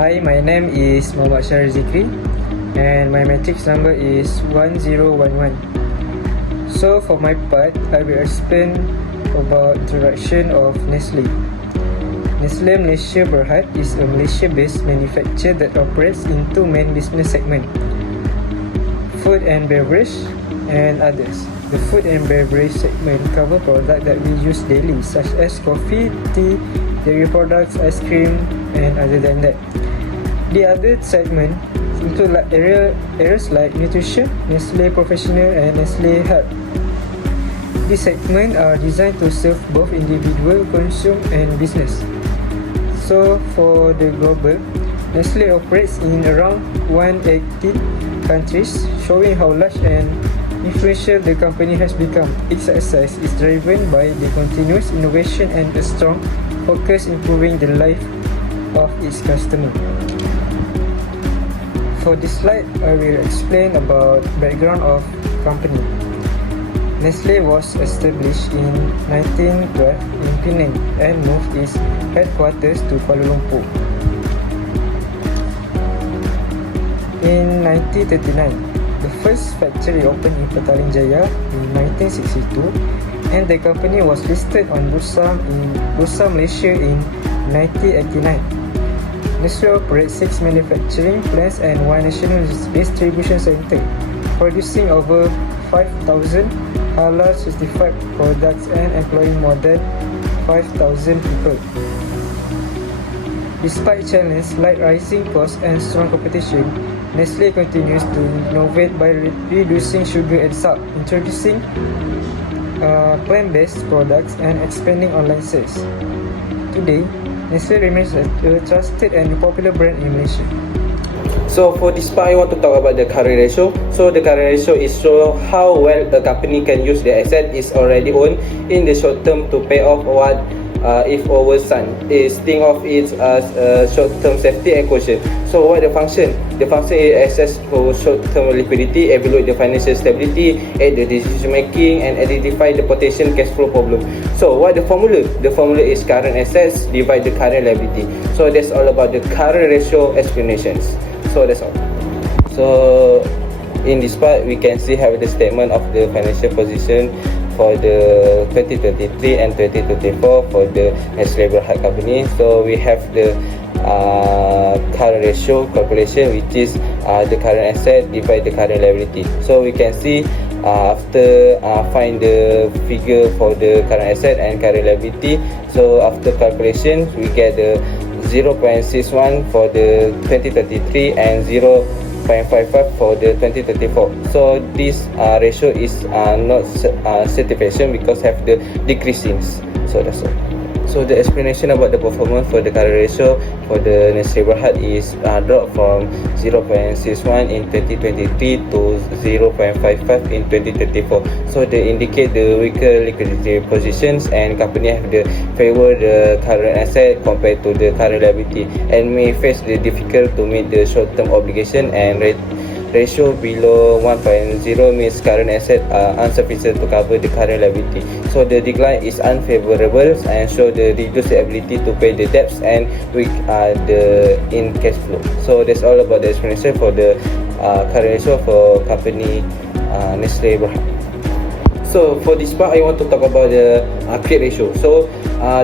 Hi, my name is Muhammad Syahrir Zikri and my matrix number is 1011. So for my part, I will explain about introduction of Nestle. Nestle Malaysia Berhad is a Malaysia-based manufacturer that operates in two main business segments: food and beverage and others. The food and beverage segment cover products that we use daily, such as coffee, tea, dairy products, ice cream, and other than that. The other segment include areas like nutrition, Nestle Professional, and Nestle Health. These segments are designed to serve both individual, consumer, and business. So for the global, Nestle operates in around 180 countries, showing how large and influential the company has become. Its success is driven by the continuous innovation and a strong focus improving the life of its customer. For this slide, I will explain about background of company. Nestle was established in 1912 in Penang and moved its headquarters to Kuala Lumpur. In 1939, the first factory opened in Petaling Jaya in 1962, and the company was listed on Bursa Malaysia in 1989. Nestle operates 6 manufacturing plants and 1 national distribution center, producing over 5,000 halal certified products and employing more than 5,000 people. Despite challenges like rising costs and strong competition, Nestle continues to innovate by reducing sugar and salt, introducing plant-based products, and expanding online sales. Today, Nestle remains a trusted and popular brand in Malaysia. So for this part, I want to talk about the current ratio. So the current ratio is show how well a company can use the asset is already owned in the short term to pay off what if overrun. Is think of it as short-term safety and caution. So what the function? The function is access for short-term liquidity, evaluate the financial stability, aid the decision making, and identify the potential cash flow problem. So what the formula? The formula is current assets divide the current liability. So that's all about the current ratio explanations. So that's all. So in this part, we can see how the statement of the financial position for the 2023 and 2024 for the Nestle Berhad company. So we have the current ratio calculation, which is the current asset divide the current liability. So we can see after find the figure for the current asset and current liability. So after calculation, we get the 0.61 for the 2033 and 0.55 for the 2034. So this ratio is not certification because have the decreasing. So that's all. So the explanation about the performance for the current ratio for the Nestle Berhad is drop from 0.61 in 2023 to 0.55 in 2034. So they indicate the weaker liquidity positions and company have the favor the current asset compared to the current liability and may face the difficult to meet the short-term obligation, and ratio below 1.0 means current asset are insufficient to cover the current liability. So the decline is unfavorable and show the reduced ability to pay the debts and weak the in cash flow. So that's all about the explanation for the current ratio for company Nestle Berhad. So for this part, I want to talk about the quick ratio. So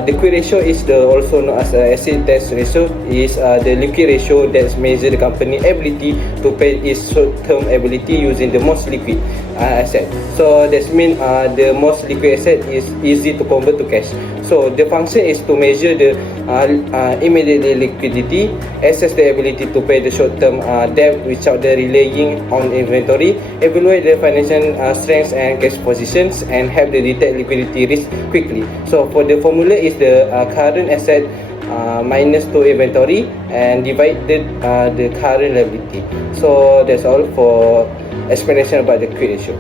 the quick ratio is the also known as acid test ratio, is the liquid ratio that measures the company ability to pay its short-term ability using the most liquid asset. So that means the most liquid asset is easy to convert to cash. So the function is to measure the immediate liquidity, assess the ability to pay the short-term debt without the relying on inventory, evaluate the financial strengths and cash positions, and have the detect liquidity risk quickly. So for the formula is the current asset minus to inventory and divided the current liability. So that's all for explanation about the quick ratio.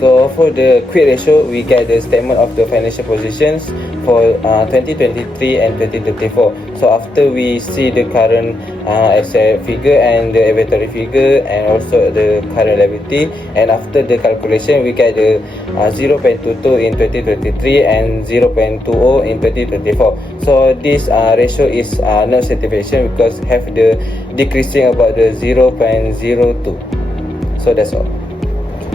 So for the quick ratio, we get the statement of the financial positions for 2023 and 2024. So after we see the current asset figure and the inventory figure and also the current liability, and after the calculation, we get the 0.22 in 2023 and 0.20 in 2024. So this ratio is not satisfaction because have the decreasing about the 0.02. So that's all.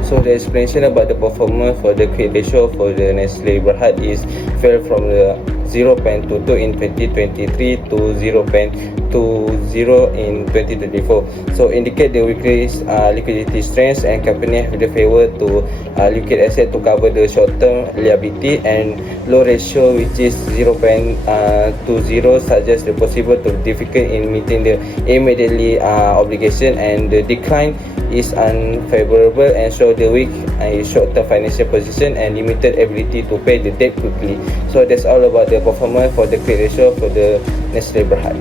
So the explanation about the performance for the quick ratio for the Nestle BERHAD is fell from the 0.22 in 2023 to 0.20 in 2024. So indicate the increased liquidity strength and company have the favor to liquid asset to cover the short-term liability, and low ratio which is 0.20 suggests the possible to difficult in meeting the immediately obligation, and the decline is unfavorable and show the weak short-term financial position and limited ability to pay the debt quickly. So that's all about the performance for the quick ratio for the Nestle BERHAD.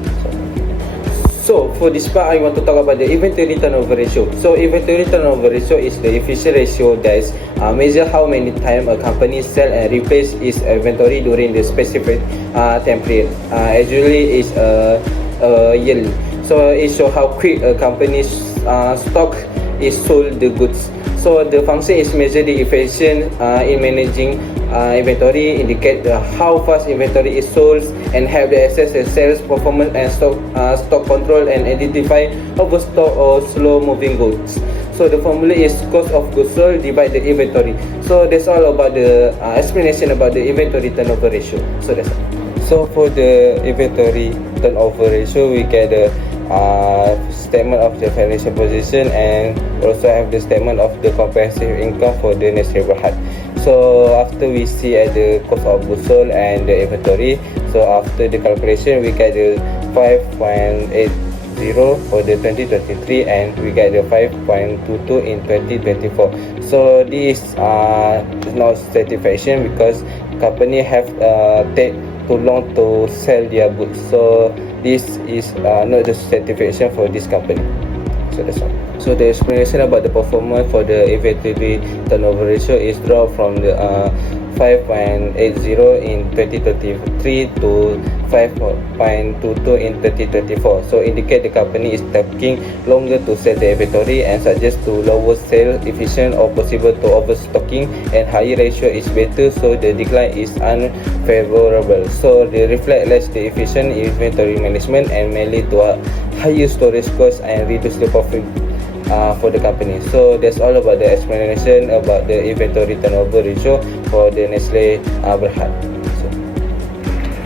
So for this part, I want to talk about the inventory turnover ratio. So inventory turnover ratio is the efficient ratio that measure how many times a company sell and replace its inventory during the specific time period. Usually is yearly. So it shows how quick a company's stock is sold the goods. So the function is measure the efficient in managing inventory, indicate how fast inventory is sold, and have the access to sales performance and stock control, and identify overstock or slow moving goods. So the formula is cost of goods sold divide the inventory. So that's all about the explanation about the inventory turnover ratio. So that's all. So for the inventory turnover ratio, we get the statement of the financial position and also have the statement of the comprehensive income for the Nestle BERHAD. So after we see at the cost of goods sold and the inventory, so after the calculation we get the 5.80 for the 2023 and we get the 5.22 in 2024. So this is not satisfaction because company have take too long to sell their goods. So this is not the satisfaction for this company. So that's all. So the explanation about the performance for the inventory turnover ratio is dropped from the 5.80 in 2023 to 5.22 in 2024. So indicate the company is taking longer to sell the inventory and suggest to lower sale efficient or possible to overstocking, and higher ratio is better, so the decline is unfavorable. So they reflect less the efficient inventory management and may lead to a higher storage cost and reduce the profit for the company. So that's all about the explanation about the inventory turnover ratio for the Nestle BERHAD.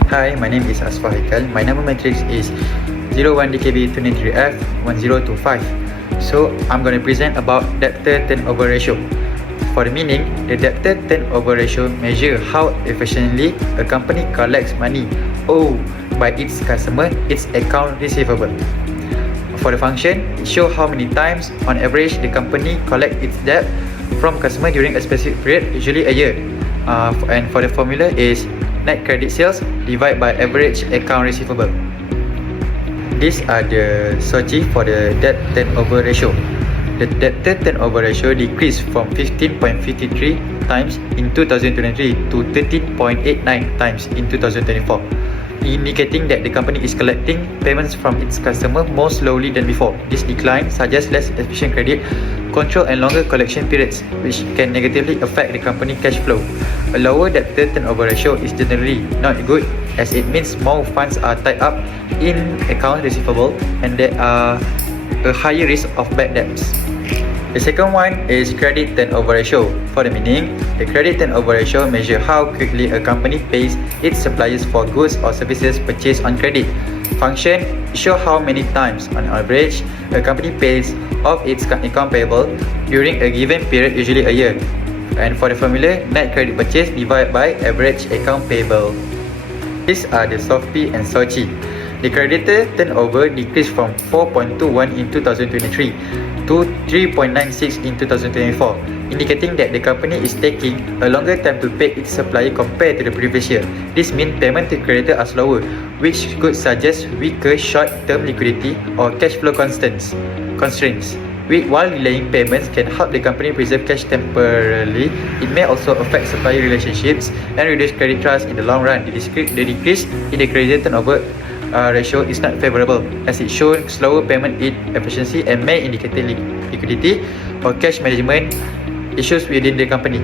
Hi, my name is Asfar Haikal. My number matrix is 01DKB23F1025. So I'm going to present about debtor turnover ratio. For the meaning, the debtor turnover ratio measure how efficiently a company collects money owed by its customer, its account receivable. For the function, it shows how many times on average the company collect its debt from customer during a specific period, usually a year. And for the formula is net credit sales divided by average account receivable. These are the SOCI for the debt turnover ratio. The debtor turnover ratio decreased from 15.53 times in 2023 to 13.89 times in 2024. Indicating that the company is collecting payments from its customer more slowly than before. This decline suggests less efficient credit control and longer collection periods, which can negatively affect the company cash flow. A lower debtor turnover ratio is generally not good, as it means more funds are tied up in accounts receivable and there are a higher risk of bad debts. The second one is credit turnover ratio. For the meaning, the credit turnover ratio measures how quickly a company pays its suppliers for goods or services purchased on credit. Function show how many times on average a company pays off its account payable during a given period, usually a year. And for the formula, net credit purchase divided by average account payable. These are the SOFP and SOCI. The creditor turnover decreased from 4.21 in 2023 to 3.96 in 2024, indicating that the company is taking a longer time to pay its supplier compared to the previous year. This means payment to creditor are slower, which could suggest weaker short-term liquidity or cash flow constraints, While delaying payments can help the company preserve cash temporarily, it may also affect supplier relationships and reduce credit trust in the long run. The decrease in the credit turnover ratio is not favorable, as it shows slower payment efficiency and may indicate liquidity or cash management issues within the company.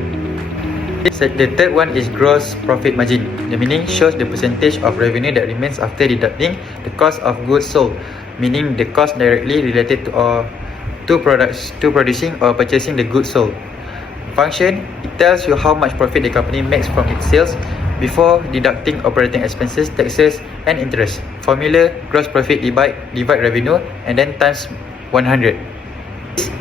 The third one is gross profit margin. The meaning shows the percentage of revenue that remains after deducting the cost of goods sold, meaning the cost directly related to producing or purchasing the goods sold. Function, it tells you how much profit the company makes from its sales before deducting operating expenses, taxes and interest. Formula, gross profit divide revenue and then times 100.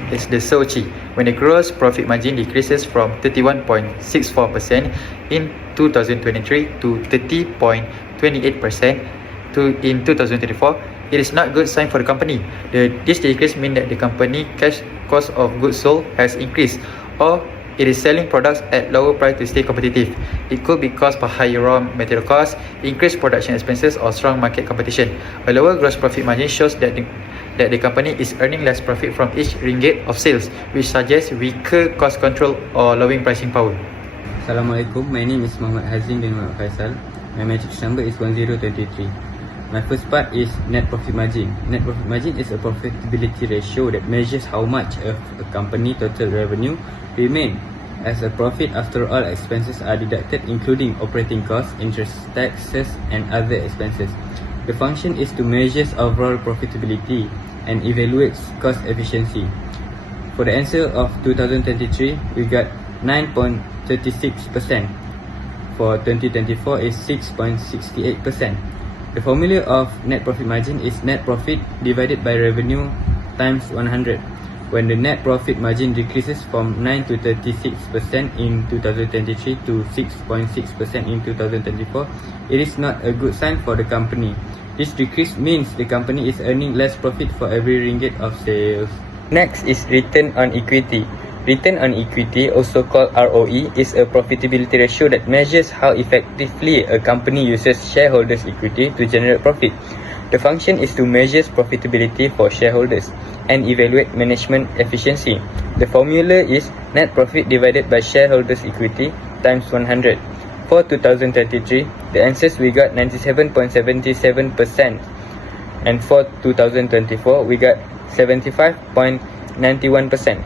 This is the SOCI, when the gross profit margin decreases from 31.64% in 2023 to 30.28% in 2024. It is not a good sign for the company. This decrease means that the company cash cost of goods sold has increased, or it is selling products at lower price to stay competitive. It could be caused by higher raw material costs, increased production expenses or strong market competition. A lower gross profit margin shows that the company is earning less profit from each ringgit of sales, which suggests weaker cost control or lowering pricing power. Assalamualaikum, my name is Muhammad Hazim bin Muhammad Faisal. My matrix number is 1023. My first part is net profit margin. Net profit margin is a profitability ratio that measures how much of a company total revenue remain as a profit after all expenses are deducted, including operating costs, interest, taxes and other expenses. The function is to measure overall profitability and evaluates cost efficiency. For the answer of 2023, we got 9.36%. For 2024 is 6.68%. The formula of net profit margin is net profit divided by revenue times 100. When the net profit margin decreases from 9 to 36% in 2023 to 6.6% in 2024, it is not a good sign for the company. This decrease means the company is earning less profit for every ringgit of sales. Next is return on equity. Return on equity, also called ROE, is a profitability ratio that measures how effectively a company uses shareholders' equity to generate profit. The function is to measure profitability for shareholders and evaluate management efficiency. The formula is net profit divided by shareholders' equity times 100. For 2023, the answers we got 97.77%, and for 2024 we got 75.91%.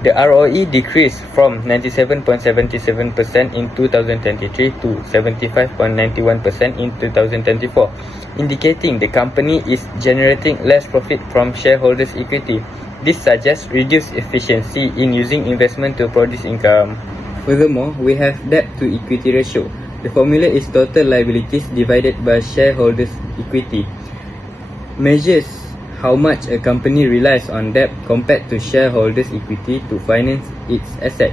The ROE decreased from 97.77% in 2023 to 75.91% in 2024, indicating the company is generating less profit from shareholders' equity. This suggests reduced efficiency in using investment to produce income. Furthermore, we have debt to equity ratio. The formula is total liabilities divided by shareholders' equity. Measures how much a company relies on debt compared to shareholders' equity to finance its asset.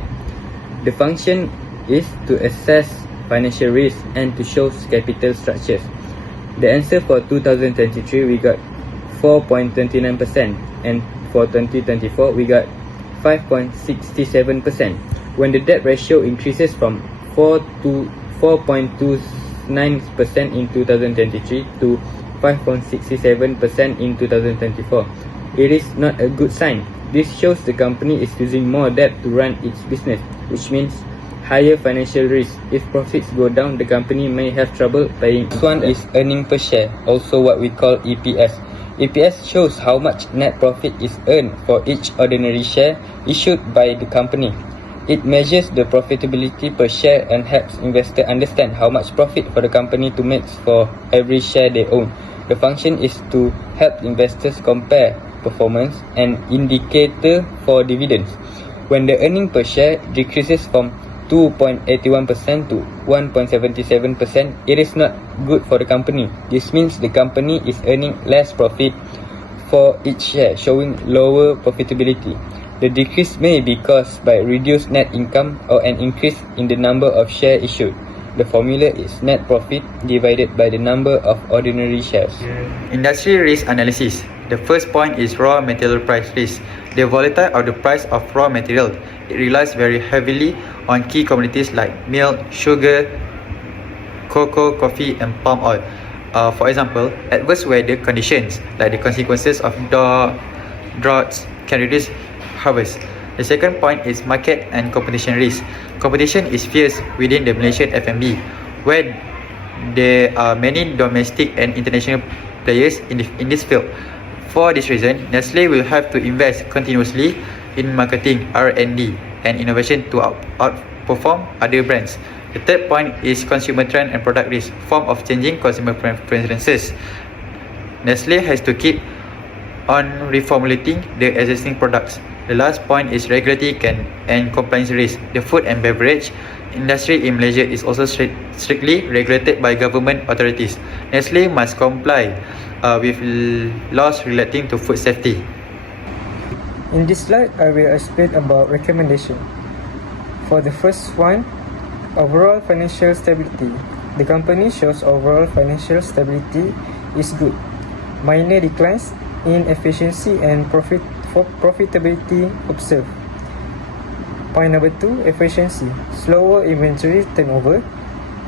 The function is to assess financial risk and to show capital structures. The answer for 2023 we got 4.29%, and for 2024 we got 5.67%. When the debt ratio increases from 4 to 4.29% in 2023 to 5.67% in 2024, it is not a good sign. This shows the company is using more debt to run its business, which means higher financial risk. If profits go down, the company may have trouble paying. This one is earning per share, also what we call EPS. EPS shows how much net profit is earned for each ordinary share issued by the company. It measures the profitability per share and helps investors understand how much profit for the company to make for every share they own. The function is to help investors compare performance and indicator for dividends. When the earning per share decreases from 2.81% to 1.77%, it is not good for the company. This means the company is earning less profit for each share, showing lower profitability. The decrease may be caused by reduced net income or an increase in the number of shares issued. The formula is net profit divided by the number of ordinary shares. Industry risk analysis. The first point is raw material price risk. The volatility of the price of raw material. It relies very heavily on key commodities like milk, sugar, cocoa, coffee and palm oil. For example, adverse weather conditions like the consequences of droughts, can reduce harvest. The second point is market and competition risk. Competition is fierce within the Malaysian F&B, where there are many domestic and international players in this field. For this reason, Nestle will have to invest continuously in marketing, R&D, and innovation to outperform other brands. The third point is consumer trend and product risk, form of changing consumer preferences. Nestle has to keep on reformulating the existing products. The last point is regulatory and compliance risk. The food and beverage industry in Malaysia is also strictly regulated by government authorities. Nestle must comply with laws relating to food safety. In this slide, I will explain about recommendation. For the first one, overall financial stability. The company shows overall financial stability is good. Minor declines in efficiency and profitability observed. Point number 2, efficiency. Slower inventory turnover,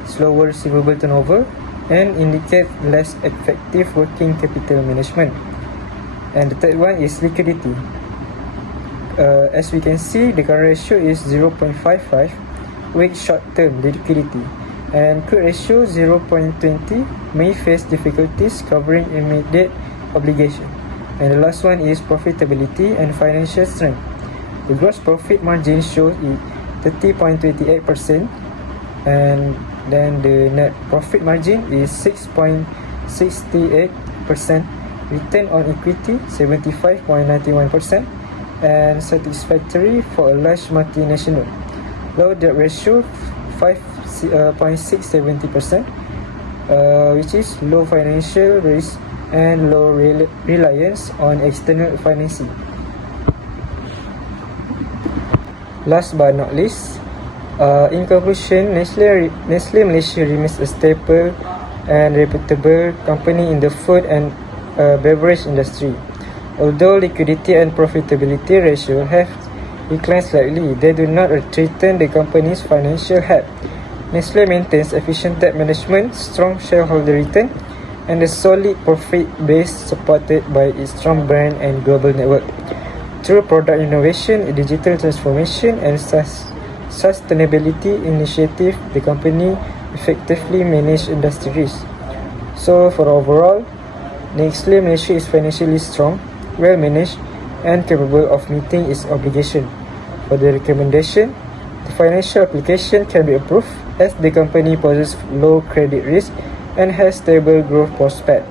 slower receivable turnover, and indicate less effective working capital management. And the third one is liquidity. As we can see, the current ratio is 0.55 with short-term liquidity, and quick ratio 0.20 may face difficulties covering immediate obligation. And the last one is profitability and financial strength. The gross profit margin shows 30.28%, and then the net profit margin is 6.68%, return on equity 75.91%, and satisfactory for a large multinational. Low debt ratio 5.670%, which is low financial risk and low reliance on external financing. Last but not least, in conclusion, Nestle Malaysia remains a stable and reputable company in the food and beverage industry. Although liquidity and profitability ratio have declined slightly, they do not threaten the company's financial health. Nestle maintains efficient debt management, strong shareholder return, and a solid profit base supported by its strong brand and global network. Through product innovation, digital transformation, and sustainability initiative, the company effectively manages industry risks. So for overall, Nestle Malaysia is financially strong, well managed, and capable of meeting its obligation. For the recommendation, the financial application can be approved as the company possesses low credit risk and has stable growth prospects.